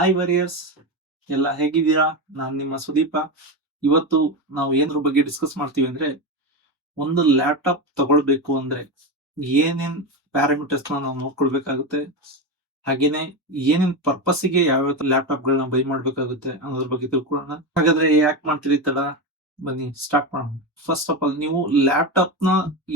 Hi ವರಿಯರ್ಸ್ ಎಲ್ಲ ಹೇಗಿದ್ದೀರಾ? ನಾನು ನಿಮ್ಮ ಸುದೀಪ. ಇವತ್ತು ನಾವು ಏನ್ರ ಬಗ್ಗೆ ಡಿಸ್ಕಸ್ ಮಾಡ್ತೀವಿ ಅಂದ್ರೆ, ಒಂದು ಲ್ಯಾಪ್ಟಾಪ್ ತಗೊಳ್ಬೇಕು ಅಂದ್ರೆ ಏನೇನ್ ಪ್ಯಾರಾಮೀಟರ್ಸ್ ನಾವು ನೋಡ್ಕೊಳ್ಬೇಕಾಗುತ್ತೆ, ಹಾಗೇನೆ ಏನೇನ್ ಪರ್ಪಸ್ಗೆ ಯಾವ ಲ್ಯಾಪ್ಟಾಪ್ ಗಳನ್ನ ಬೈ ಮಾಡ್ಬೇಕಾಗುತ್ತೆ ಅನ್ನೋದ್ರ ಬಗ್ಗೆ ತಿಳ್ಕೊಳ್ಳೋಣ. ಹಾಗಾದ್ರೆ ಯಾಕೆ ಮಾಡ್ತೀರಿ ತಡ ಬನ್ನಿ ಸ್ಟಾರ್ಟ್ ಮಾಡೋಣ. ಫಸ್ಟ್ ಆಫ್ ಆಲ್ ನೀವು ಲ್ಯಾಪ್ಟಾಪ್ನ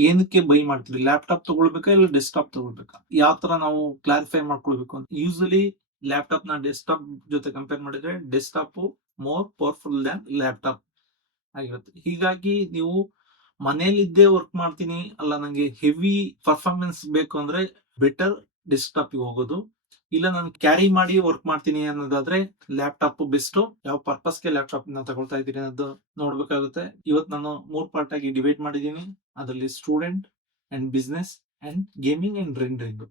ಏನಕ್ಕೆ ಬೈ ಮಾಡ್ತೀರಿ? ಲ್ಯಾಪ್ಟಾಪ್ ತಗೊಳ್ಬೇಕಾ ಇಲ್ಲ ಡೆಸ್ಕ್ಟಾಪ್ ತಗೊಳ್ಬೇಕಾ? ಯಾವ ತರ ನಾವು ಕ್ಲಾರಿಫೈ ಮಾಡ್ಕೊಳ್ಬೇಕು ಅಂತ? ಯೂಸಲಿ ಲ್ಯಾಪ್ಟಾಪ್ನ ಡೆಸ್ಕ್ಟಾಪ್ ಜೊತೆ ಕಂಪೇರ್ ಮಾಡಿದ್ರೆ desktop more powerful than laptop ಆಗಿರುತ್ತೆ. ಹೀಗಾಗಿ ನೀವು ಮನೇಲಿದ್ದೇ ವರ್ಕ್ ಮಾಡ್ತೀನಿ ಅಲ್ಲ, ನಂಗೆ ಹೆವಿ ಪರ್ಫಾರ್ಮೆನ್ಸ್ ಬೇಕು ಅಂದ್ರೆ ಬೆಟರ್ ಡೆಸ್ಕ್ಟಾಪ್ ಹೋಗೋದು. ಇಲ್ಲ, ನಾನು ಕ್ಯಾರಿ ಮಾಡಿ ವರ್ಕ್ ಮಾಡ್ತೀನಿ ಅನ್ನೋದಾದ್ರೆ ಲ್ಯಾಪ್ಟಾಪ್ ಬೆಸ್ಟ್ ಯಾವ ಪರ್ಪಸ್ಗೆ ಲ್ಯಾಪ್ಟಾಪ್ನ ತಗೊಳ್ತಾ ಇದ್ದೀನಿ ಅನ್ನೋದು ನೋಡ್ಬೇಕಾಗುತ್ತೆ. ಇವತ್ತು ನಾನು ಮೂರ್ ಪಾರ್ಟ್ ಆಗಿ ಡಿವೈಡ್ ಮಾಡಿದ್ದೀನಿ. ಅದರಲ್ಲಿ student and business and gaming and rendering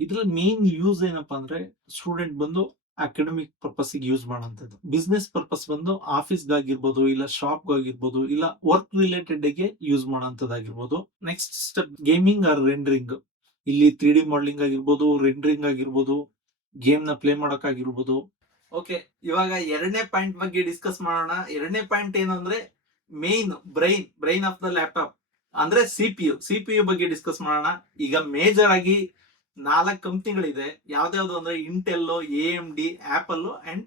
ಇದ್ರಲ್ಲಿ ಮೇನ್ ಯೂಸ್ ಏನಪ್ಪಾ ಅಂದ್ರೆ ಸ್ಟೂಡೆಂಟ್ ಬಂದು ಅಕಾಡೆಮಿಕ್ ಪರ್ಪಸ್ ಯೂಸ್ ಮಾಡೋಂಥದ್ದು ಬಿಸ್ನೆಸ್ ಪರ್ಪಸ್ ಬಂದು ಆಫೀಸ್ ಆಗಿರ್ಬೋದು ಇಲ್ಲ ಶಾಪ್ ಆಗಿರ್ಬೋದು ಇಲ್ಲ ವರ್ಕ್ ರಿಲೇಟೆಡ್ಗೆ use ಮಾಡೋಂಥದ್ದಾಗಿರ್ಬೋದು next step gaming or rendering ಇಲ್ಲಿ ತ್ರೀ ಡಿ ಮಾಡಲಿಂಗ್ ಆಗಿರ್ಬೋದು ರೆಂಡ್ರಿಂಗ್ ಆಗಿರ್ಬೋದು ಗೇಮ್ನ ಪ್ಲೇ ಮಾಡಕ್ ಆಗಿರ್ಬೋದು ಓಕೆ ಇವಾಗ ಎರಡನೇ ಪಾಯಿಂಟ್ ಬಗ್ಗೆ ಡಿಸ್ಕಸ್ ಮಾಡೋಣ. ಎರಡನೇ ಪಾಯಿಂಟ್ ಏನಂದ್ರೆ main brain brain of the laptop ಅಂದ್ರೆ C P U C P U ಬಗ್ಗೆ ಡಿಸ್ಕಸ್ ಮಾಡೋಣ. ಈಗ ಮೇಜರ್ ಆಗಿ ನಾಲ್ಕು ಕಂಪ್ನಿಗಳಿದೆ. ಯಾವ್ದ್ಯಾವ್ದು ಅಂದ್ರೆ Intel A M D Apple and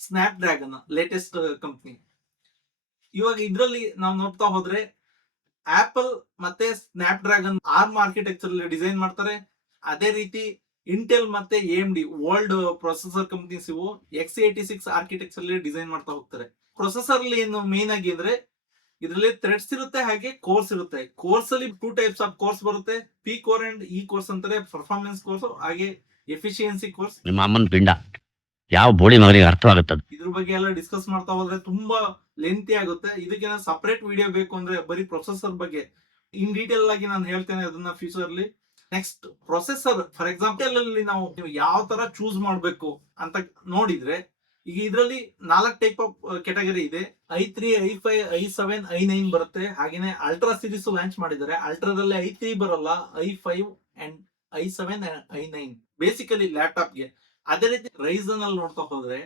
Snapdragon latest company ಇವಾಗ ಇದ್ರಲ್ಲಿ ನಾವು ನೋಡ್ತಾ ಹೋದ್ರೆ ಆಪಲ್ ಮತ್ತೆ Snapdragon ARM architecture design ಮಾಡ್ತಾರೆ. ಅದೇ ರೀತಿ ಇಂಟೆಲ್ ಮತ್ತೆ M D world processor companies ಇವು X eighty six architecture design ಮಾಡ್ತಾ ಹೋಗ್ತಾರೆ. ಪ್ರೊಸೆಸರ್ ಅಲ್ಲಿ ಏನು ಮೇನ್ ಆಗಿ ಅಂದ್ರೆ ಇದರಲ್ಲಿ ಥ್ರೆಡ್ಸ್ ಇರುತ್ತೆ ಹಾಗೆ ಕೋರ್ಸ್ ಇರುತ್ತೆ. ಕೋರ್ಸ್ ಅಲ್ಲಿ ಟೂ ಟೈಪ್ಸ್ ಆಫ್ ಕೋರ್ಸ್ ಬರುತ್ತೆ. P core and E cores ಅಂತಾರೆ ಪರ್ಫಾರ್ಮೆನ್ಸ್ ಕೋರ್ಸ್ ಹಾಗೆ ಎಫಿಷಿಯನ್ಸಿ ಕೋರ್ಸ್ ನಿಮ್ಮ ಅಮ್ಮನ ಪಿಂಡ. ಯಾವ ಬೋಳಿ ಮಗನಿಗೆ ಅರ್ಥವಾಗುತ್ತದೆ ಇದ್ರ ಬಗ್ಗೆ ಎಲ್ಲ ಡಿಸ್ಕಸ್ ಮಾಡ್ತಾ ಹೋದ್ರೆ ತುಂಬಾ ಲೆಂತಿ ಆಗುತ್ತೆ. ಇದಕ್ಕೆ ಸಪರೇಟ್ ವಿಡಿಯೋ ಬೇಕು ಅಂದ್ರೆ ಬರೀ ಪ್ರೊಸೆಸರ್ ಬಗ್ಗೆ. ಇನ್ ಡೀಟೇಲ್ ಆಗಿ ನಾನು ಹೇಳ್ತೇನೆ ಅದನ್ನ ಫ್ಯೂಚರ್ ಅಲ್ಲಿ. ನೆಕ್ಸ್ಟ್ ಪ್ರೊಸೆಸರ್ ಫಾರ್ ಎಕ್ಸಾಂಪಲ್ ಅಲ್ಲಿ ನಾವು ನೀವು ಯಾವ ತರ ಚೂಸ್ ಮಾಡಬೇಕು ಅಂತ ನೋಡಿದ್ರೆ ಈಗ ಇದರಲ್ಲಿ ನಾಲ್ಕು ಟೈಪ್ ಆಫ್ ಕೆಟಗರಿ ಇದೆ. I three, I five, I seven, I nine ಬರುತ್ತೆ. ಹಾಗೇನೆ ಅಲ್ಟ್ರಾ ಸಿರೀಸ್ ಲಾಂಚ್ ಮಾಡಿದ್ದಾರೆ. ಅಲ್ಟ್ರಾದಲ್ಲಿ ಐ ತ್ರೀ ಬರಲ್ಲ, I five and I seven I nine. Basically ಲ್ಯಾಪ್ಟಾಪ್ಗೆ ಅದೇ ರೀತಿ ರೈಸನ್ ಅಲ್ಲಿ ನೋಡ್ತಾ ಹೋದ್ರೆ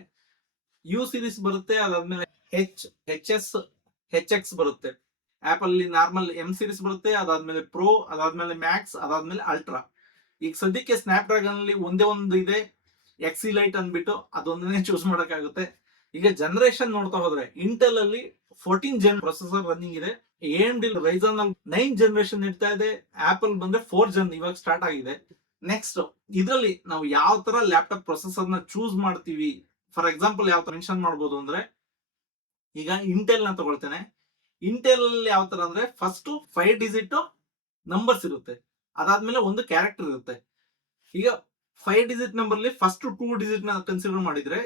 ಯು ಸಿರೀಸ್ ಬರುತ್ತೆ, ಅದಾದ್ಮೇಲೆ H H S H X ಬರುತ್ತೆ. ಆಪಲ್ ನಾರ್ಮಲ್ ಎಂ ಸಿರೀಸ್ ಬರುತ್ತೆ, ಅದಾದ್ಮೇಲೆ ಪ್ರೋ ಅದಾದ್ಮೇಲೆ ಮ್ಯಾಕ್ಸ್ ಅದಾದ್ಮೇಲೆ ಅಲ್ಟ್ರಾ ಈಗ ಸದ್ಯಕ್ಕೆ ಸ್ನ್ಯಾಪ್ ಡ್ರ್ಯಾಗನ್ ಅಲ್ಲಿ ಒಂದೇ ಒಂದು ಇದೆ. ಎಕ್ಸಿ ಲೈಟ್ ಅಂದ್ಬಿಟ್ಟು ಅದೊಂದನ್ನೇ ಚೂಸ್ ಮಾಡೋಕ್ಕಾಗುತ್ತೆ. ಈಗ ಜನರೇಷನ್ ನೋಡ್ತಾ ಹೋದ್ರೆ ಇಂಟೆಲ್ ಅಲ್ಲಿ ಫೋರ್ಟೀನ್ ಜನ್ ಪ್ರೊಸೆಸರ್ ರನ್ನಿಂಗ್ ಇದೆ. ಏನ್ ಡಿ ರೈಸನ್ ಅಲ್ಲಿ ನೈನ್ ಜನರೇಷನ್ ಇರ್ತಾ ಇದೆ. ಆಪಲ್ ಬಂದ್ರೆ ಫೋರ್ ಜನ್ ಇವಾಗ ಸ್ಟಾರ್ಟ್ ಆಗಿದೆ. ನೆಕ್ಸ್ಟ್ ಇದರಲ್ಲಿ ನಾವು ಯಾವ ತರ ಲ್ಯಾಪ್ಟಾಪ್ ಪ್ರೊಸೆಸರ್ನ ಚೂಸ್ ಮಾಡ್ತೀವಿ? ಫಾರ್ ಎಕ್ಸಾಂಪಲ್ ಯಾವ ತರ ಮೆನ್ಷನ್ ಮಾಡ್ಬೋದು ಅಂದ್ರೆ, ಈಗ ಇಂಟೆಲ್ನ ತಗೊಳ್ತೇನೆ. ಇಂಟೆಲ್ ಯಾವ ತರ ಅಂದ್ರೆ ಫಸ್ಟ್ ಫೈವ್ ಡಿಜಿಟ್ ನಂಬರ್ಸ್ ಇರುತ್ತೆ ಅದಾದ್ಮೇಲೆ ಒಂದು ಕ್ಯಾರೆಕ್ಟರ್ ಇರುತ್ತೆ. ಈಗ ಫೈವ್ ಡಿಜಿಟ್ ನಂಬರ್ ಅಲ್ಲಿ ಫಸ್ಟ್ ಟೂ ಡಿಜಿಟ್ನ ಕನ್ಸಿಡರ್ ಮಾಡಿದ್ರೆ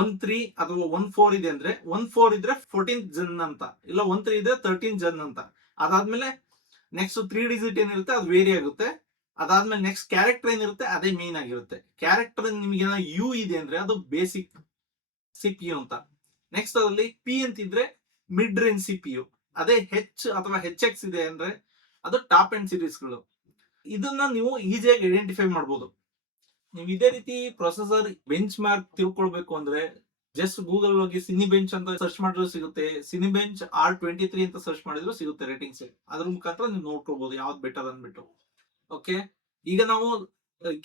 ಒನ್ ತ್ರೀ ಅಥವಾ ಒನ್ ಫೋರ್ ಇದೆ ಅಂದ್ರೆ ಒನ್ ಫೋರ್ ಇದ್ರೆ ಫೋರ್ಟೀನ್ ಜನ್ ಅಂತ, ಇಲ್ಲ ಒನ್ ತ್ರೀ ಇದ್ರೆ ತರ್ಟೀನ್ ಜನ್ ಅಂತ. ಅದಾದ್ಮೇಲೆ ನೆಕ್ಸ್ಟ್ ತ್ರೀ ಡಿಜಿಟ್ ಏನಿರುತ್ತೆ ಅದು ವೇರಿ ಆಗುತ್ತೆ. ಅದಾದ್ಮೇಲೆ ನೆಕ್ಸ್ಟ್ ಕ್ಯಾರೆಕ್ಟರ್ ಏನಿರುತ್ತೆ ಅದೇ ಮೇನ್ ಆಗಿರುತ್ತೆ. ಕ್ಯಾರೆಕ್ಟರ್ ನಿಮ್ಗೆ ಯು ಇದೆ ಅಂದ್ರೆ ಅದು ಬೇಸಿಕ್ ಸಿ ಪಿ ಯು ಅಂತ. ನೆಕ್ಸ್ಟ್ ಅದರಲ್ಲಿ ಪಿ ಅಂತಿದ್ರೆ mid range C P U ಅದೇ ಹೆಚ್ ಅಥವಾ ಹೆಚ್ ಎಕ್ಸ್ ಇದೆ ಅಂದ್ರೆ ಅದು ಟಾಪ್ ಎಂಡ್ ಸಿರೀಸ್ಗಳು ಇದನ್ನ ನೀವು ಈಸಿಯಾಗಿ ಐಡೆಂಟಿಫೈ ಮಾಡ್ಬೋದು. ನೀವು ಇದೇ ರೀತಿ ಪ್ರೊಸೆಸರ್ ಬೆಂಚ್ ಮಾರ್ಕ್ ತಿಳ್ಕೊಳ್ಬೇಕು ಅಂದ್ರೆ ಜಸ್ಟ್ ಗೂಗಲ್ ಹೋಗಿ ಸಿನಿ ಬೆಂಚ್ ಅಂತ ಸರ್ಚ್ ಮಾಡಿದ್ರು ಸಿಗುತ್ತೆ. Cinebench R twenty three ಅಂತ ಸರ್ಚ್ ಮಾಡಿದ್ರು ಸಿಗುತ್ತೆ ರೇಟಿಂಗ್ಸ್ ಅದ್ರ ಮುಖಾಂತರ ನೀವು ನೋಡ್ಕೋಬಹುದು ಯಾವ್ದು ಬೆಟರ್ ಅಂದ್ಬಿಟ್ಟು. ಓಕೆ ಈಗ ನಾವು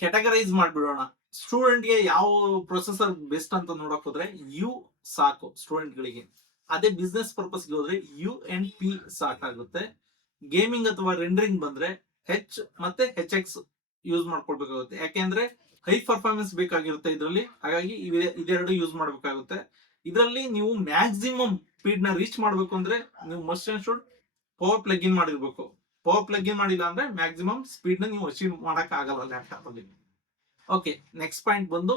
ಕ್ಯಾಟಗರೈಸ್ ಮಾಡ್ಬಿಡೋಣ. ಸ್ಟೂಡೆಂಟ್ಗೆ ಯಾವ ಪ್ರೊಸೆಸರ್ ಬೆಸ್ಟ್ ಅಂತ ನೋಡಕ್ ಹೋದ್ರೆ ಯು ಸಾಕು ಸ್ಟೂಡೆಂಟ್ ಗಳಿಗೆ. ಅದೇ ಬಿಸ್ನೆಸ್ ಪರ್ಪಸ್ಗೆ ಹೋದ್ರೆ ಯು ಅಂಡ್ ಪಿ ಸಾಕಾಗುತ್ತೆ. ಗೇಮಿಂಗ್ ಅಥವಾ ರೆಂಡರಿಂಗ್ ಬಂದ್ರೆ ಹೆಚ್ ಮತ್ತೆ ಹೆಚ್ ಎಕ್ಸ್ ಯೂಸ್ ಮಾಡ್ಕೊಳ್ಬೇಕಾಗುತ್ತೆ. ಯಾಕೆಂದ್ರೆ ಹೈ ಪರ್ಫಾರ್ಮೆನ್ಸ್ ಬೇಕಾಗಿರುತ್ತೆ ಇದರಲ್ಲಿ. ಹಾಗಾಗಿ ಇದೆರಡು ಯೂಸ್ ಮಾಡಬೇಕಾಗುತ್ತೆ. ಇದರಲ್ಲಿ ನೀವು ಮ್ಯಾಕ್ಸಿಮಮ್ ಸ್ಪೀಡ್ನ ರೀಚ್ ಮಾಡಬೇಕು ಅಂದ್ರೆ ನೀವು must and should power plug in ಮಾಡಿರ್ಬೇಕು. ಪವರ್ ಪ್ಲಗ್ ಇನ್ ಮಾಡಿಲ್ಲ ಅಂದ್ರೆ ಮ್ಯಾಕ್ಸಿಮಮ್ ಸ್ಪೀಡ್ನ ನೀವು ಅಚೀವ್ ಮಾಡಕ್ ಆಗಲ್ಲ ಲ್ಯಾಪ್ಟಾಪ್ ಅಲ್ಲಿ ಓಕೆ ನೆಕ್ಸ್ಟ್ ಪಾಯಿಂಟ್ ಬಂದು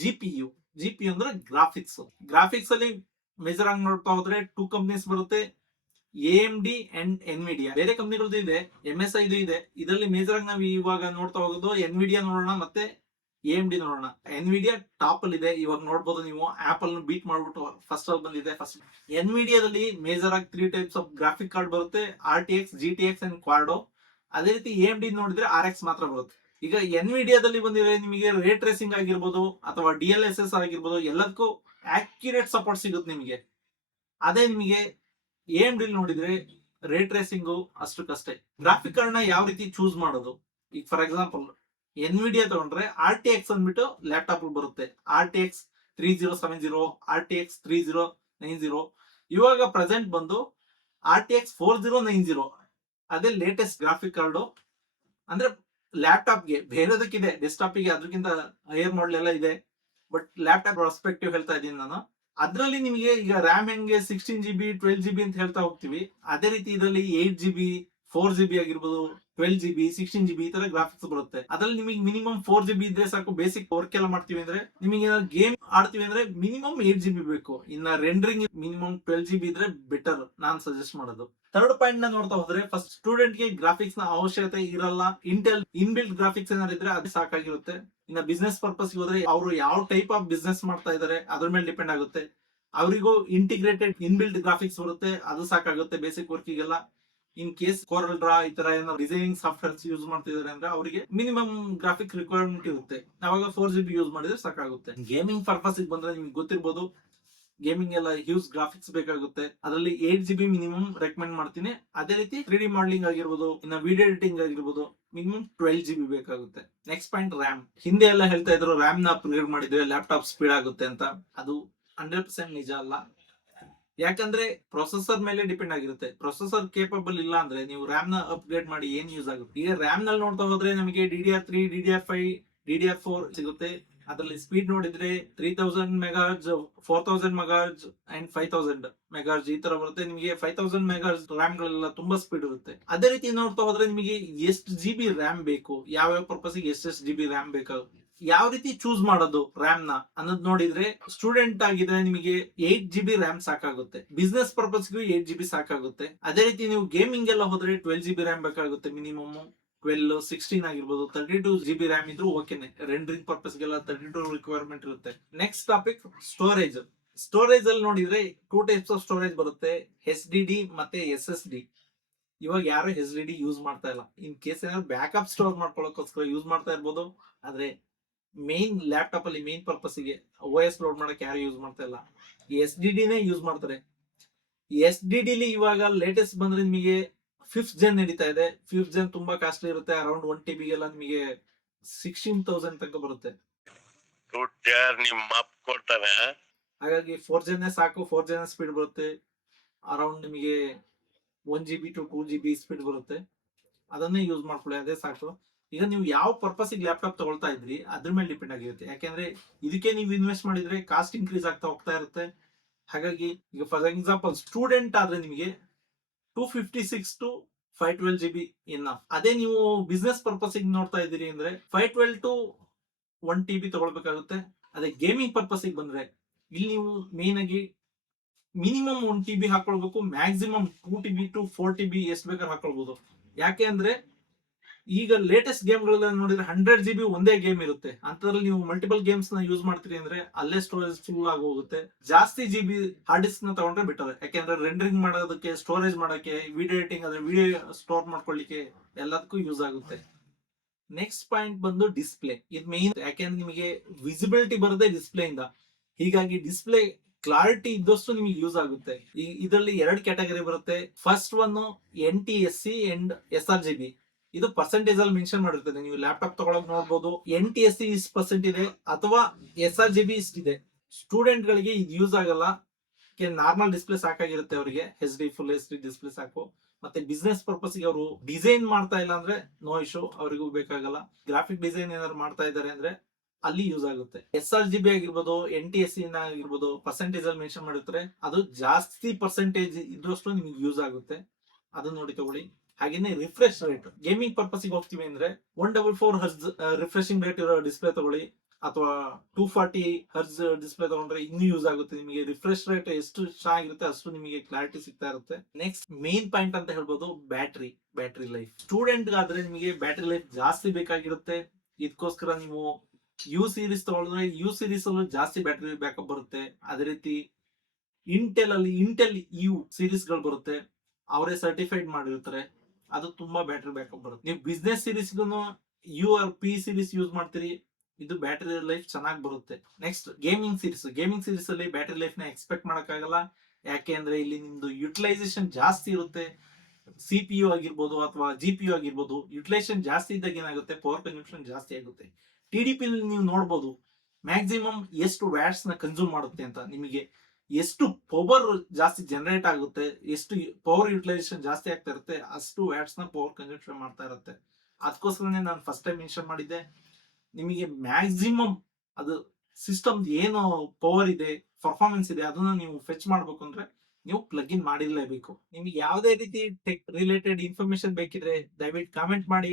G P U G P U ಅಂದ್ರೆ ಗ್ರಾಫಿಕ್ಸ್ ಗ್ರಾಫಿಕ್ಸ್ ಅಲ್ಲಿ ಮೇಜರ್ ಆಗಿ ನೋಡ್ತಾ ಹೋದ್ರೆ ಟೂ ಕಂಪ್ನೀಸ್ ಬರುತ್ತೆ. A M D and Nvidia ಬೇರೆ ಕಂಪ್ನಿಗಳದ್ದು ಇದೆ ಎಂ ಎಸ್ ಐದು ಇದೆ. ಇದರಲ್ಲಿ ಮೇಜರ್ ಆಗಿ ನಾವು ಇವಾಗ ನೋಡ್ತಾ ಹೋಗೋದು ಎನ್ವಿಡಿಯಾ ನೋಡೋಣ ಮತ್ತೆ ಎ ಎಂ ಡಿ ನೋಡೋಣ. ಎನ್ವಿಡಿಯಾ ಟಾಪ್ ಅಲ್ಲಿ ಇದೆ. ಇವಾಗ ನೋಡ್ಬೋದು ನೀವು ಆಪಲ್ ಬೀಟ್ ಮಾಡ್ಬಿಟ್ಟು ಫಸ್ಟ್ ಅಲ್ಲಿ ಬಂದಿದೆ. ಫಸ್ಟ್ ಎನ್ವಿಡಿಯಾದಲ್ಲಿ ಮೇಜರ್ ಆಗಿ three types of graphic card ಬರುತ್ತೆ. R T X G T X and ಕ್ವಾರ್ಡೋ ಅದೇ ರೀತಿ ಎ ಎಂ ಡಿ ನೋಡಿದ್ರೆ ಆರ್ ಎಕ್ಸ್ ಮಾತ್ರ ಬರುತ್ತೆ. ಈಗ ಎನ್ ವಿಡಿಯಾದಲ್ಲಿ ಬಂದಿದ್ರೆ ನಿಮಗೆ ರೇ ಟ್ರೇಸಿಂಗ್ ಆಗಿರ್ಬೋದು ಅಥವಾ ಡಿ ಎಲ್ ಎಸ್ ಎಸ್ ಆಗಿರ್ಬೋದು ಎಲ್ಲದಕ್ಕೂ ಆಕ್ಯುರೇಟ್ ಸಪೋರ್ಟ್ ಸಿಗುತ್ತೆ ನಿಮಗೆ. ಅದೇ ನಿಮಗೆ ಎಂ ಡಿಲ್ ನೋಡಿದ್ರೆ ರೇ ರೇಸಿಂಗು ಅಷ್ಟಕ್ಕಷ್ಟೇ. ಗ್ರಾಫಿಕ್ ಕಾರ್ಡ್ನ ಯಾವ ರೀತಿ ಚೂಸ್ ಮಾಡೋದು? ಈಗ ಫಾರ್ ಎಕ್ಸಾಂಪಲ್ ಎನ್ ವಿಡಿಯಾ ತಗೊಂಡ್ರೆ ಆರ್ ಟಿ ಎಕ್ಸ್ ಅಂದ್ಬಿಟ್ಟು ಲ್ಯಾಪ್ಟಾಪ್ ಬರುತ್ತೆ. R T X three zero seven zero R T X three zero nine zero ಇವಾಗ ಪ್ರೆಸೆಂಟ್ ಬಂದು R T X four zero nine zero ಅದೇ latest graphic card ಅಂದ್ರೆ ಲ್ಯಾಪ್ಟಾಪ್ಗೆ ಬೇರೆದಕ್ಕಿದೆ ಡೆಸ್ಕ್ಟಾಪಿಗೆ ಅದಕ್ಕಿಂತ higher ಮಾಡಲ್ ಎಲ್ಲ ಇದೆ. ಬಟ್ ಲ್ಯಾಪ್ಟಾಪ್ ಪರ್ಸ್ಪೆಕ್ಟಿವ್ ಹೇಳ್ತಾ ಇದ್ದೀನಿ ನಾನು. ಅದರಲ್ಲಿ ನಿಮಗೆ ಈಗ ರ್ಯಾಮ್ ಹೆಂಗೆ sixteen G B twelve G B ಅಂತ ಹೇಳ್ತಾ ಹೋಗ್ತೀವಿ. ಅದೇ ರೀತಿ ಇದರಲ್ಲಿ eight G B four G B ಆಗಿರ್ಬೋದು twelve G B sixteen G B ಈ ತರ ಗ್ರಾಫಿಕ್ಸ್ ಬರುತ್ತೆ. ಅದ್ರಲ್ಲಿ ನಿಮಗೆ ಮಿನಿಮಮ್ ಫೋರ್ ಜಿ ಬಿ ಇದ್ರೆ ಸಾಕು ಬೇಸಿಕ್ ವರ್ಕ್ ಎಲ್ಲ ಮಾಡ್ತೀವಿ ಅಂದ್ರೆ ನಿಮಗೆ ಏನಾದ್ರು ಗೇಮ್ ಆಡ್ತೀವಿ ಅಂದ್ರೆ ಮಿನಿಮಮ್ ಏಟ್ ಜಿ ಬಿ ಬೇಕು. ಇನ್ನ rendering minimum twelve G B ಇದ್ರೆ ಬೆಟರ್ ನಾನ್ ಸಜೆಸ್ಟ್ ಮಾಡೋದು. ಥರ್ಡ್ ಪಾಯಿಂಟ್ನ ನೋಡ್ತಾ ಹೋದ್ರೆ ಫಸ್ಟ್ ಸ್ಟೂಡೆಂಟ್ಗೆ ಗ್ರಾಫಿಕ್ಸ್ನ ಅವಶ್ಯಕತೆ ಇರಲ್ಲ. ಇಂಟೆಲ್ ಇನ್ಬಿಲ್ಟ್ ಗ್ರಾಫಿಕ್ಸ್ ಏನಾದ್ರು ಇದ್ರೆ ಅದು ಸಾಕಾಗಿರುತ್ತೆ. ಇನ್ನ ಬಿಸ್ನೆಸ್ ಪರ್ಪಸ್ ಹೋದ್ರೆ ಅವರು ಯಾವ ಟೈಪ್ ಆಫ್ ಬಿಸ್ನೆಸ್ ಮಾಡ್ತಾ ಇದಾರೆ ಅದ್ರ ಮೇಲೆ ಡಿಪೆಂಡ್ ಆಗುತ್ತೆ. ಅವರಿಗೂ ಇಂಟಿಗ್ರೇಟೆಡ್ ಇನ್ಬಿಲ್ಟ್ ಗ್ರಾಫಿಕ್ಸ್ ಬರುತ್ತೆ, ಅದು ಸಾಕಾಗುತ್ತೆ ಬೇಸಿಕ್ ವರ್ಕಿಗೆಲ್ಲ ಇನ್ ಕೇಸ್ ಕೋರಲ್ ಡ್ರಾ ಈ ತರ ಏನೋ ಡಿಸೈನಿಂಗ್ ಸಾಫ್ಟ್ವೇರ್ಸ್ ಯೂಸ್ ಮಾಡ್ತಿದ್ದಾರೆ ಅಂದ್ರೆ ಅವರಿಗೆ ಮಿನಿಮಮ್ ಗ್ರಾಫಿಕ್ ರಿಕ್ವೈರ್ಮೆಂಟ್ ಇರುತ್ತೆ. ಅವಾಗ ಫೋರ್ ಜಿ ಬಿ ಯೂಸ್ ಮಾಡಿದ್ರೆ ಸಾಕಾಗುತ್ತೆ. ಗೇಮಿಂಗ್ ಪರ್ಪಸ್ ಬಂದ್ರೆ ನಿಮ್ಗೆ ಗೊತ್ತಿರ್ಬೋದು ಗೇಮಿಂಗ್ ಎಲ್ಲ ಹ್ಯೂಸ್ ಗ್ರಾಫಿಕ್ಸ್ ಬೇಕಾಗುತ್ತೆ. ಅದರಲ್ಲಿ eight G B minimum recommend ಮಾಡ್ತೀನಿ. ಅದೇ ರೀತಿ ತ್ರೀ ಡಿ ಮಾಡ್ಲಿಂಗ್ ಆಗಿರ್ಬೋದು, ಇನ್ನ ವಿಡಿಯೋ ಎಡಿಟಿಂಗ್ ಆಗಿರ್ಬೋದು ಮಿನಿಮಮ್ ಟ್ವೆಲ್ ಜಿ ಬಿ ಬೇಕಾಗುತ್ತೆ. ನೆಕ್ಸ್ಟ್ ಪಾಯಿಂಟ್ ರ್ಯಾಮ್ ಹಿಂದೆ ಎಲ್ಲ ಹೇಳ್ತಾ ಇದ್ರು ರ್ಯಾಮ್ನ ಅಪ್ಗ್ರೇಡ್ ಮಾಡಿದ್ರೆ ಲ್ಯಾಪ್ಟಾಪ್ ಸ್ಪೀಡ್ ಆಗುತ್ತೆ ಅಂತ. ಅದು ಹಂಡ್ರೆಡ್ ಪರ್ಸೆಂಟ್ ನಿಜ ಅಲ್ಲ. ಯಾಕಂದ್ರೆ ಪ್ರೊಸೆಸರ್ ಮೇಲೆ ಡಿಪೆಂಡ್ ಆಗಿರುತ್ತೆ. ಪ್ರೊಸೆಸರ್ ಕೇಪಬಲ್ ಇಲ್ಲ ಅಂದ್ರೆ ನೀವು ರ್ಯಾಮ್ನ ಅಪ್ಗ್ರೇಡ್ ಮಾಡಿ ಏನ್ ಯೂಸ್ ಆಗುತ್ತೆ? ಈಗ ರ್ಯಾಮ್ನಲ್ಲಿ ನೋಡ್ತಾ ಹೋದ್ರೆ ನಮಗೆ D D R three D D R five D D R four ಸಿಗುತ್ತೆ. ಅದರಲ್ಲಿ ಸ್ಪೀಡ್ ನೋಡಿದ್ರೆ three thousand megahertz four thousand megahertz and five thousand megahertz ಈ ತರ ಬರುತ್ತೆ. ನಿಮಗೆ ಫೈವ್ ತೌಸಂಡ್ ಮೆಗಾಜ್ ರ್ಯಾಮ್ ಗಳೆಲ್ಲ ತುಂಬಾ ಸ್ಪೀಡ್ ಇರುತ್ತೆ. ಅದೇ ರೀತಿ ನೋಡ್ತಾ ಹೋದ್ರೆ ನಿಮಗೆ ಎಷ್ಟು ಜಿ ಬಿ ರ್ಯಾಮ್ ಬೇಕು. ಯಾವ ಯಾವ ಪರ್ಪಸ್ ಎಷ್ಟೆಷ್ಟು ಜಿ ಬಿ ರ್ಯಾಮ್ ಬೇಕಾಗುತ್ತೆ? ಯಾವ ರೀತಿ ಚೂಸ್ ಮಾಡೋದು ರ್ಯಾಮ್ನ ಅನ್ನೋದು ನೋಡಿದ್ರೆ ಸ್ಟೂಡೆಂಟ್ ಆಗಿದ್ರೆ ನಿಮಗೆ ಏಟ್ ಜಿ ಬಿ ರ್ಯಾಮ್ ಸಾಕಾಗುತ್ತೆ. ಬಿಸ್ನೆಸ್ ಪರ್ಪಸ್ಗೂ ಏಟ್ ಜಿ ಬಿ ಸಾಕಾಗುತ್ತೆ. ಅದೇ ರೀತಿ ನೀವು ಗೇಮಿಂಗ್ ಎಲ್ಲ ಹೋದ್ರೆ ಟ್ವೆಲ್ ಜಿ ಬಿ ರ್ಯಾಮ್ ಬೇಕಾಗುತ್ತೆ ಮಿನಿಮಮ್ ಟ್ವೆಲ್ ಸಿಕ್ಸ್ಟೀನ್ ಆಗಿರ್ಬೋದು thirty two G B RAM ಇದ್ರೂ ಓಕೆನೆ ರೆಂಡರಿಂಗ್ ಪರ್ಪಸ್ಗೆಲ್ಲ ತರ್ಟಿ ಟು ರಿಕ್ವೈರ್ಮೆಂಟ್ ಇರುತ್ತೆ. ನೆಕ್ಸ್ಟ್ ಟಾಪಿಕ್ ಸ್ಟೋರೇಜ್ ಸ್ಟೋರೇಜ್ ಅಲ್ಲಿ ನೋಡಿದ್ರೆ ಟೂ ಟೈಪ್ಸ್ ಆಫ್ ಸ್ಟೋರೇಜ್ ಬರುತ್ತೆ. ಎಸ್ ಡಿ ಡಿ ಮತ್ತೆ ಎಸ್ ಎಸ್ ಡಿ ಇವಾಗ ಯಾರು ಎಸ್ ಡಿ ಡಿ ಯೂಸ್ ಮಾಡ್ತಾ ಇಲ್ಲ. ಇನ್ ಕೇಸ್ ಏನಾದ್ರು ಬ್ಯಾಕಪ್ ಸ್ಟೋರ್ ಮಾಡ್ಕೊಳ್ಳೋಕೋಸ್ಕರ ಯೂಸ್ ಮಾಡ್ತಾ ಇರ್ಬೋದು. ಆದ್ರೆ ಮೇನ್ ಲ್ಯಾಪ್ಟಾಪ್ ಅಲ್ಲಿ ಮೇನ್ ಪರ್ಪಸ್ಗೆ ಓ ಎಸ್ ಲೋಡ್ ಮಾಡಕ್ಕೆ ಯಾರು ಯೂಸ್ ಮಾಡ್ತಾ ಇಲ್ಲ. ಎಸ್ ಡಿ ಡಿನೇ ಯೂಸ್ ಮಾಡ್ತಾರೆ. ಎಸ್ ಡಿ ಡಿಲಿ ಇವಾಗ ಲೇಟೆಸ್ಟ್ ಬಂದ್ರೆ ನಿಮಗೆ ಫಿಫ್ತ್ ಜನ್ ನಡೀತಾ ಇದೆ. ಫಿಫ್ತ್ ಜನ್ ತುಂಬಾ ಕಾಸ್ಟ್ಲಿ ಇರುತ್ತೆ. ಅರೌಂಡ್ ಒನ್ ಟಿ ಬಿಗೆಲ್ಲ ನಿಮಗೆ ಸಿಕ್ಸ್ಟೀನ್ ತೌಸಂಡ್ ತನಕ ಬರುತ್ತೆ. ಹಾಗಾಗಿ ಫೋರ್ ಜನ್ ಸಾಕು. ಫೋರ್ ಜನ್ ಸ್ಪೀಡ್ ಬರುತ್ತೆ. ಅರೌಂಡ್ ನಿಮಗೆ one G B to two G B speed ಬರುತ್ತೆ. ಅದನ್ನೇ ಯೂಸ್ ಮಾಡ್ಕೊಳ್ಳಿ. ಅದೇ ಸಾಕು. ಈಗ ನೀವು ಯಾವ ಪರ್ಪಸ್ಗೆ ಲ್ಯಾಪ್ಟಾಪ್ ತಗೊಳ್ತಾ ಇದ್ರಿ, ಅದ್ರ ಮೇಲೆ ಡಿಪೆಂಡ್ ಆಗಿರುತ್ತೆ. ಯಾಕೆಂದ್ರೆ ಇದಕ್ಕೆ ನೀವು ಇನ್ವೆಸ್ಟ್ ಮಾಡಿದ್ರೆ ಕಾಸ್ಟ್ ಇನ್ಕ್ರೀಸ್ ಆಗ್ತಾ ಹೋಗ್ತಾ ಇರುತ್ತೆ. ಹಾಗಾಗಿ ಈಗ ಫಾರ್ ಎಕ್ಸಾಂಪಲ್ ಸ್ಟೂಡೆಂಟ್ ಆದ್ರೆ ನಿಮಗೆ two fifty six to five twelve G B ಇನ್ನ ಅದೇ ನೀವು ಬಿಸ್ನೆಸ್ ಪರ್ಪಸ್ ನೋಡ್ತಾ ಇದ್ದೀರಿ ಅಂದ್ರೆ five twelve to one T B ತಗೊಳ್ಬೇಕಾಗುತ್ತೆ. ಅದೇ ಗೇಮಿಂಗ್ ಪರ್ಪಸ್ ಬಂದ್ರೆ ಇಲ್ಲಿ ನೀವು ಮೇನ್ ಆಗಿ minimum one T B ಹಾಕೊಳ್ಬೇಕು maximum two T B to four T B ಎಷ್ಟು ಬೇಕಾದ್ರೆ ಹಾಕೊಳ್ಬಹುದು ಯಾಕೆ ಅಂದ್ರೆ ಈಗ ಲೇಟೆಸ್ಟ್ ಗೇಮ್ಗಳೆಲ್ಲ ನೋಡಿದ್ರೆ ಹಂಡ್ರೆಡ್ ಜಿ ಬಿ ಒಂದೇ ಗೇಮ್ ಇರುತ್ತೆ. ಅಂತದ್ರಲ್ಲಿ ನೀವು ಮಲ್ಟಿಪಲ್ ಗೇಮ್ಸ್ನ ಯೂಸ್ ಮಾಡ್ತೀರಿ ಅಂದ್ರೆ ಅಲ್ಲೇ ಸ್ಟೋರೇಜ್ ಫುಲ್ ಆಗಿ ಜಾಸ್ತಿ ಜಿ ಬಿ ಹಾರ್ಡ್ ಡಿಸ್ಕ್ನ ತಗೊಂಡ್ರೆ ಬಿಟ್ಟರೆ ಯಾಕೆಂದ್ರೆ ರೆಂಡರಿಂಗ್ ಮಾಡೋದಕ್ಕೆ ಸ್ಟೋರೇಜ್ ಮಾಡಕ್ಕೆ ವಿಡಿಯೋ ಎಡಿಟಿಂಗ್ ಅಂದ್ರೆ ವಿಡಿಯೋ ಸ್ಟೋರ್ ಮಾಡ್ಕೊಳ್ಳಿಕ್ಕೆ ಎಲ್ಲದಕ್ಕೂ ಯೂಸ್ ಆಗುತ್ತೆ. ನೆಕ್ಸ್ಟ್ ಪಾಯಿಂಟ್ ಬಂದು ಡಿಸ್ಪ್ಲೇ ಇದು ಮೇನ್ ಯಾಕೆಂದ್ರೆ ನಿಮಗೆ ವಿಸಿಬಿಲಿಟಿ ಬರದೆ ಡಿಸ್ಪ್ಲೇ ಇಂದ. ಹೀಗಾಗಿ ಡಿಸ್ಪ್ಲೇ ಕ್ಲಾರಿಟಿ ಇದ್ದಷ್ಟು ನಿಮಗೆ ಯೂಸ್ ಆಗುತ್ತೆ. ಇದರಲ್ಲಿ ಎರಡು ಕ್ಯಾಟಗರಿ ಬರುತ್ತೆ. First one N T S C and S R G B ಇದು ಪರ್ಸೆಂಟೇಜ್ ಅಲ್ಲಿ ಮೆನ್ಷನ್ ಮಾಡಿರ್ತದೆ ನೀವು ಲ್ಯಾಪ್ಟಾಪ್ ತಗೊಳಕ್ ನೋಡ್ಬೋದು. ಎನ್ ಟಿ ಎಸ್ ಸಿ ಇಷ್ಟು ಪರ್ಸೆಂಟ್ ಇದೆ ಅಥವಾ ಎಸ್ ಆರ್ ಜಿ ಬಿ ಇಷ್ಟಿದೆ ಸ್ಟೂಡೆಂಟ್ ಗಳಿಗೆ ಇದು ಯೂಸ್ ಆಗಲ್ಲ. ನಾರ್ಮಲ್ ಡಿಸ್ಪ್ಲೇ ಸಾಕಾಗಿರುತ್ತೆ ಅವರಿಗೆ. H D full H D display ಸಾಕು. ಮತ್ತೆ ಬಿಸ್ನೆಸ್ ಪರ್ಪಸ್ಗೆ ಅವರು ಡಿಸೈನ್ ಮಾಡ್ತಾ ಇಲ್ಲ ಅಂದ್ರೆ ನೋ ಇಶ್ಯೂ ಅವರಿಗೂ ಬೇಕಾಗಲ್ಲ. ಗ್ರಾಫಿಕ್ ಡಿಸೈನ್ ಏನಾದ್ರು ಮಾಡ್ತಾ ಇದ್ದಾರೆ ಅಂದ್ರೆ ಅಲ್ಲಿ ಯೂಸ್ ಆಗುತ್ತೆ. ಎಸ್ ಆರ್ ಜಿ ಬಿ ಆಗಿರ್ಬೋದು ಎನ್ ಟಿ ಎಸ್ ಸಿ ಆಗಿರ್ಬೋದು ಪರ್ಸೆಂಟೇಜ್ ಅಲ್ಲಿ ಮೆನ್ಷನ್ ಮಾಡಿರ್ತಾರೆ. ಅದು ಜಾಸ್ತಿ ಪರ್ಸೆಂಟೇಜ್ ಇದ್ರಷ್ಟು ನಿಮ್ಗೆ ಯೂಸ್ ಆಗುತ್ತೆ. ಅದನ್ನ ನೋಡಿ ತಗೊಳ್ಳಿ. ಹಾಗೇನೆ ರಿಫ್ರೆಶ್ ರೇಟ್ ಗೇಮಿಂಗ್ ಪರ್ಪಸ್ ಹೋಗ್ತೀವಿ ಅಂದ್ರೆ one double four hertz refreshing rate ಇರೋ ಡಿಸ್ಪ್ಲೇ ತಗೊಳ್ಳಿ. ಅಥವಾ ಟೂ ಫಾರ್ಟಿ ಹರ್ಜ್ ಡಿಸ್ಪ್ಲೇ ತಗೊಂಡ್ರೆ ಇನ್ನೂ ಯೂಸ್ ಆಗುತ್ತೆ. ನಿಮಗೆ ರಿಫ್ರೆಶ್ ರೇಟ್ ಎಷ್ಟು ಚೆನ್ನಾಗಿರುತ್ತೆ ಅಷ್ಟು ನಿಮಗೆ ಕ್ಲಾರಿಟಿ ಸಿಗ್ತಾ ಇರುತ್ತೆ. ನೆಕ್ಸ್ಟ್ ಮೇನ್ ಪಾಯಿಂಟ್ ಅಂತ ಹೇಳ್ಬೋದು ಬ್ಯಾಟ್ರಿ ಬ್ಯಾಟ್ರಿ ಲೈಫ್ ಸ್ಟೂಡೆಂಟ್ ಆದ್ರೆ ನಿಮಗೆ ಬ್ಯಾಟ್ರಿ ಲೈಫ್ ಜಾಸ್ತಿ ಬೇಕಾಗಿರುತ್ತೆ. ಇದಕ್ಕೋಸ್ಕರ ನೀವು ಯು ಸೀರೀಸ್ ತಗೊಂಡ್ರೆ ಯು ಸೀರೀಸ್ ಅಲ್ಲೂ ಜಾಸ್ತಿ ಬ್ಯಾಟ್ರಿ ಬ್ಯಾಕಪ್ ಬರುತ್ತೆ. ಅದೇ ರೀತಿ ಇಂಟೆಲ್ ಅಲ್ಲಿ ಇಂಟೆಲ್ ಯು ಸೀರೀಸ್ಗಳು ಬರುತ್ತೆ. ಅವರೇ ಸರ್ಟಿಫೈಡ್ ಮಾಡಿರ್ತಾರೆ. ಅದು ತುಂಬಾ ಬ್ಯಾಟ್ರಿ ಬ್ಯಾಕಪ್ ಬರುತ್ತೆ. ನೀವು business series U R P series use ಮಾಡ್ತೀರಿ, ಇದು ಬ್ಯಾಟರಿ ಲೈಫ್ ಚೆನ್ನಾಗಿ ಬರುತ್ತೆ. Next gaming series gaming series ಅಲ್ಲಿ ಬ್ಯಾಟರಿ ಲೈಫ್ನ ಎಕ್ಸ್ಪೆಕ್ಟ್ ಮಾಡಕ್ಕಾಗಲ್ಲ. ಯಾಕೆ ಅಂದ್ರೆ ಇಲ್ಲಿ ನಿಮ್ದು ಯುಟಿಲೈಸೇಷನ್ ಜಾಸ್ತಿ ಇರುತ್ತೆ. ಸಿ ಪಿ ಯು ಆಗಿರ್ಬೋದು ಅಥವಾ ಜಿ ಪಿ ಯು ಆಗಿರ್ಬೋದು ಯುಟಿಲೈಸೇಷನ್ ಜಾಸ್ತಿ ಇದ್ದಾಗ ಏನಾಗುತ್ತೆ? ಪವರ್ ಕನ್ಸಂಪ್ಷನ್ ಜಾಸ್ತಿ ಆಗುತ್ತೆ. ಟಿ ಡಿ ಪಿ ನೀವು ನೋಡ್ಬೋದು ಮ್ಯಾಕ್ಸಿಮಮ್ ಎಷ್ಟು ವ್ಯಾಟ್ಸ್ನ ಕನ್ಸ್ಯೂಮ್ ಮಾಡುತ್ತೆ ಅಂತ ನಿಮಗೆ ಎಷ್ಟು ಪವರ್ ಜಾಸ್ತಿ ಜನರೇಟ್ ಆಗುತ್ತೆ, ಎಷ್ಟು ಪವರ್ ಯುಟಿಲೈಸೇಷನ್ ಜಾಸ್ತಿ ಆಗ್ತಾ ಇರುತ್ತೆ, ಅಷ್ಟು ವ್ಯಾಟ್ಸ್ನ ಪವರ್ ಕನ್ಸಂಪ್ಷನ್ ಮಾಡ್ತಾ ಇರುತ್ತೆ. ಅದಕ್ಕೋಸ್ಕರನೇ ನಾನು ಫಸ್ಟ್ ಟೈಮ್ ಮೆನ್ಷನ್ ಮಾಡಿದ್ದೆ. ನಿಮಗೆ ಮ್ಯಾಕ್ಸಿಮಮ್ ಅದು ಸಿಸ್ಟಮ್ ಏನು ಪವರ್ ಇದೆ ಪರ್ಫಾರ್ಮೆನ್ಸ್ ಇದೆ, ಅದನ್ನ ನೀವು ಫೆಚ್ ಮಾಡ್ಬೇಕು ಅಂದ್ರೆ ನೀವು ಪ್ಲಗ್ ಇನ್ ಮಾಡಿರ್ಲೇಬೇಕು. ನಿಮಗೆ ಯಾವುದೇ ರೀತಿ ಟೆಕ್ ರಿಲೇಟೆಡ್ ಇನ್ಫಾರ್ಮೇಶನ್ ಬೇಕಿದ್ರೆ ದಯವಿಟ್ಟು ಕಾಮೆಂಟ್ ಮಾಡಿ.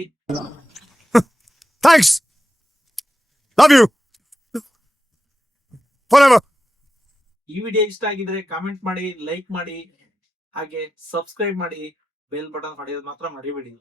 Thanks love you. Forever. ಈ ವಿಡಿಯೋ ಇಷ್ಟ ಆಗಿದ್ರೆ ಕಾಮೆಂಟ್ ಮಾಡಿ ಲೈಕ್ ಮಾಡಿ, ಹಾಗೆ ಸಬ್ಸ್ಕ್ರೈಬ್ ಮಾಡಿ ಬೆಲ್ ಬಟನ್ ಹೊಡೆಯೋದು ಮಾತ್ರ ಮರಿಬೇಡಿ.